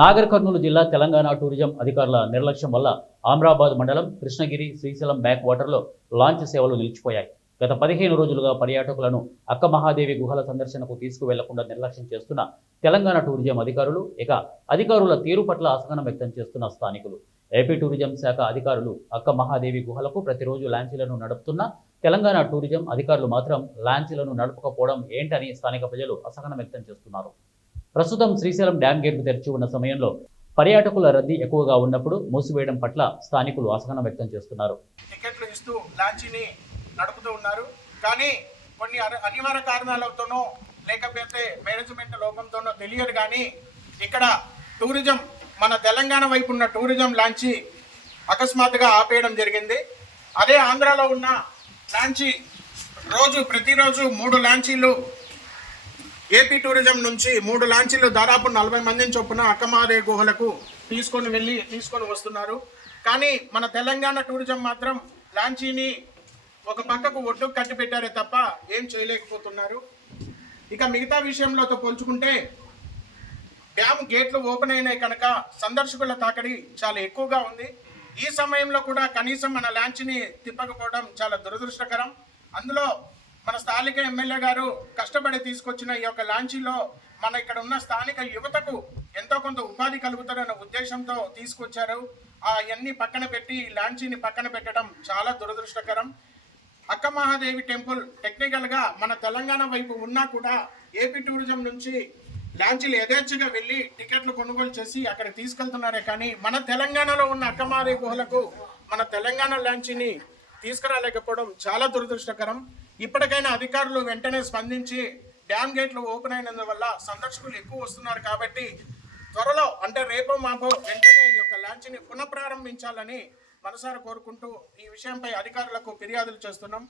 నాగర్ కర్నూలు జిల్లా తెలంగాణ టూరిజం అధికారుల నిర్లక్ష్యం వల్ల ఆమ్రాబాద్ మండలం కృష్ణగిరి శ్రీశైలం బ్యాక్ వాటర్లో లాంచ్ సేవలు నిలిచిపోయాయి. గత 15 రోజులుగా పర్యాటకులను అక్క మహాదేవి గుహల సందర్శనకు తీసుకువెళ్లకుండా నిర్లక్ష్యం చేస్తున్న తెలంగాణ టూరిజం అధికారులు అధికారుల తీరు పట్ల అసహనం వ్యక్తం చేస్తున్న స్థానికులు. ఏపీ టూరిజం శాఖ అధికారులు అక్క మహాదేవి గుహలకు ప్రతిరోజు లాంచీలను నడుపుతున్న తెలంగాణ టూరిజం అధికారులు మాత్రం లాంచీలను నడపకపోవడం ఏంటని స్థానిక ప్రజలు అసహనం వ్యక్తం చేస్తున్నారు. ప్రస్తుతం శ్రీశైలం డ్యాం గేట్లు తెరిచి ఉన్న సమయంలో పర్యాటకుల రద్దీ ఎక్కువగా ఉన్నప్పుడు మూసివేయడం పట్ల స్థానికులు అసహనం వ్యక్తం చేస్తున్నారు. టికెట్లు ఇస్తూ లాంచీని నడుపుతూ ఉన్నారు. కానీ కొన్ని అనివార్య కారణాలతోనో లేకపోతే మేనేజ్మెంట్ లోపంతోనో తెలియదు, కానీ ఇక్కడ టూరిజం మన తెలంగాణ వైపు ఉన్న టూరిజం లాంచీ అకస్మాత్తుగా ఆపేయడం జరిగింది. అదే ఆంధ్రాలో ఉన్న లాంచీ ప్రతిరోజు 3 లాంచీలు, ఏపీ టూరిజం నుంచి 3 లాంచీలు దాదాపు 40 మందిని చొప్పున అక్కమహాదేవి గుహలకు తీసుకొని వస్తున్నారు. కానీ మన తెలంగాణ టూరిజం మాత్రం లాంచీని ఒక పక్కకు ఒడ్డుకు కట్టి పెట్టారే తప్ప ఏం చేయలేకపోతున్నారు. ఇక మిగతా విషయంలో పోల్చుకుంటే డ్యామ్ గేట్లు ఓపెన్ అయినాయి కనుక సందర్శకుల తాకిడి చాలా ఎక్కువగా ఉంది. ఈ సమయంలో కూడా కనీసం మన లాంచీని తిప్పకపోవడం చాలా దురదృష్టకరం. అందులో మన స్థానిక ఎమ్మెల్యే గారు కష్టపడి తీసుకొచ్చిన ఈ యొక్క లాంచీలో మన ఇక్కడ ఉన్న స్థానిక యువతకు ఎంతో కొంత ఉపాధి కలుగుతారన్న ఉద్దేశంతో తీసుకొచ్చారు. అవన్నీ పక్కన పెట్టి లాంచీని పక్కన పెట్టడం చాలా దురదృష్టకరం. అక్క మహాదేవి టెంపుల్ టెక్నికల్గా మన తెలంగాణ వైపు ఉన్నా కూడా ఏపీ టూరిజం నుంచి లాంచీలు యథేచ్ఛగా వెళ్ళి టికెట్లు కొనుగోలు చేసి అక్కడ తీసుకెళ్తున్నారే కానీ మన తెలంగాణలో ఉన్న అక్క మహాదేవి గుహలకు మన తెలంగాణ లాంచీని తీసుకురాలేకపోవడం చాలా దురదృష్టకరం. ఇప్పటికైనా అధికారులు వెంటనే స్పందించి డ్యామ్ గేట్లు ఓపెన్ అయినందువల్ల సందర్శకులు ఎక్కువ వస్తున్నారు కాబట్టి త్వరలో అంటే రేపో మాపో వెంటనే ఈ యొక్క లాంచీని పునఃప్రారంభించాలని మనసారా కోరుకుంటూ ఈ విషయంపై అధికారులకు ఫిర్యాదులు చేస్తున్నాం.